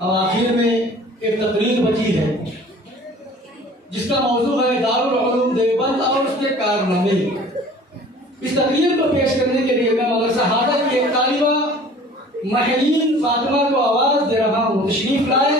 अब आखिर में एक तकरीर बची है जिसका मौजू है दारुल उलूम देवबंद और उसके कारनामे। इस तकरीर को पेश करने के लिए मैं मौलाना शहादत की एक तालिबा महरीन फातिमा को आवाज दे रहा हूँ, तशरीफ लाए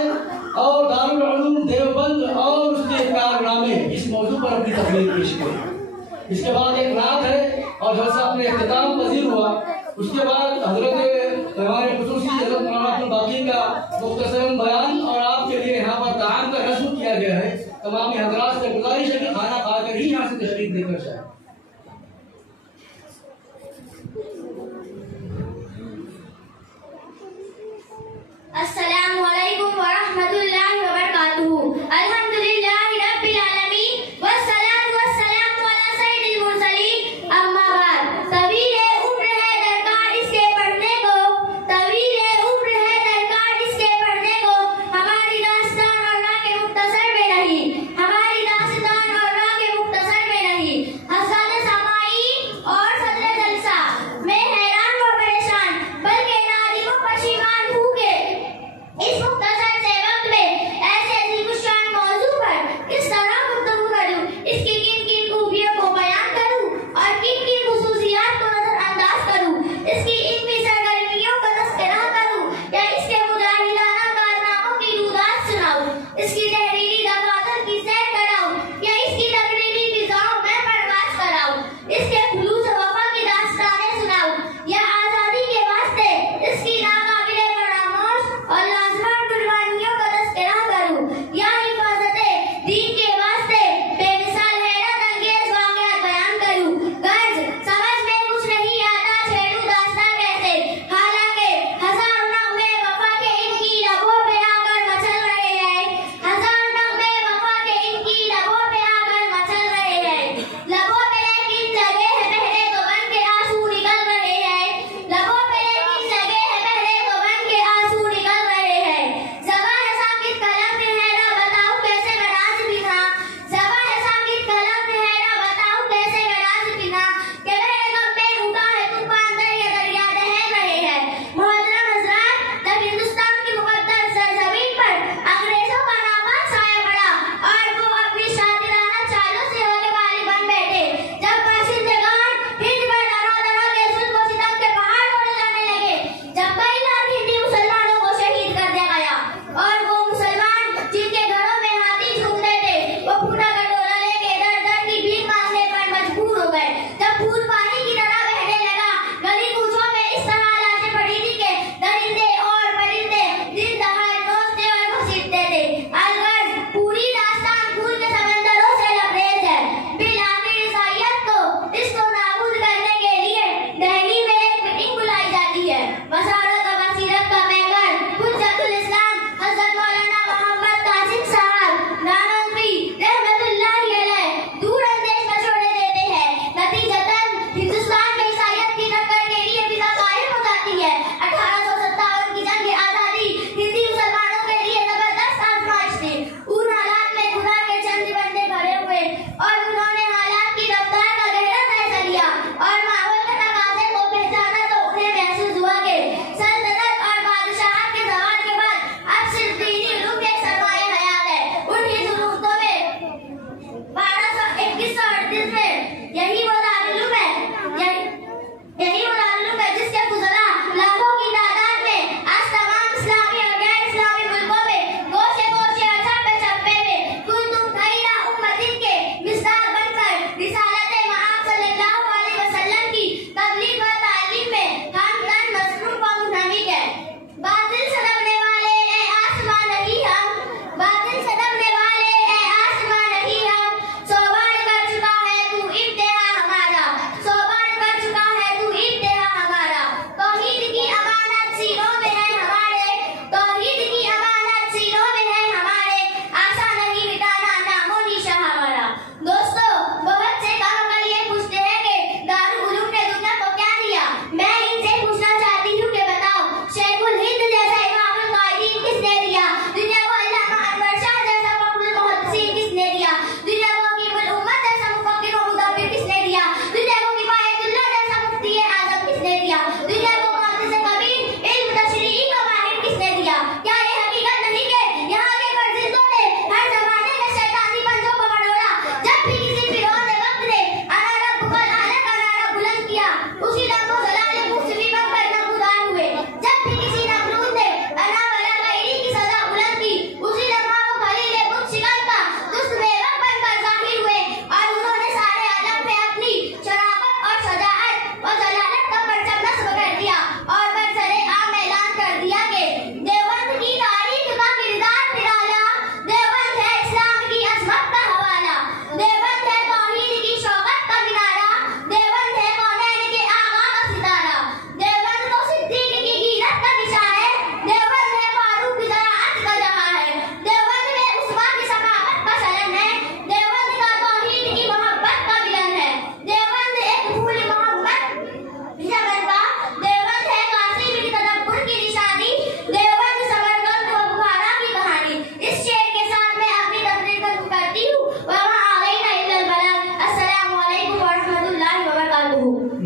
और दारुल उलूम देवबंद और उसके कारनामे इस मौजू पर अपनी तकरीर पेश करें। इसके बाद एक रात है और जैसा अपने इख्तिताम पजीर हुआ, उसके बाद हजरत हमारे खुसूसी हजरत मौलाना बाकी का मुख्तसरन बयान और आपके लिए यहाँ पर ताम का रस्म किया गया है। तमाम हजरात से गुजारिश है कि खाना खाकर ही यहाँ से तशरीफ लेकर जाए। अस्सलामु अलैकुम व रहमतुल्लाहि व बरकातुहू। अल्हम्दुलिल्लाहि रब्बिल आलमीन वस्सलातु वस्सलामु अला सय्यिदिल मुरसलीन। अम्मा बाद, तवीले उम्र है दरकार इसके पढ़ने को, तवीले उम्र है दरकार इसके पढ़ने को। हमारी दास्तान और राह के मुख्तसर में नहीं, हमारी दास्तान और राह के मुख्तसर में नहीं।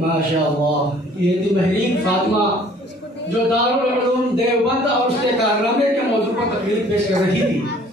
माशाअल्लाह, ये थी महरीन फातिमा जो दारुल उलूम देवबंद और उसके कारनामे के मौजू पर तकरीर पेश कर रही थी।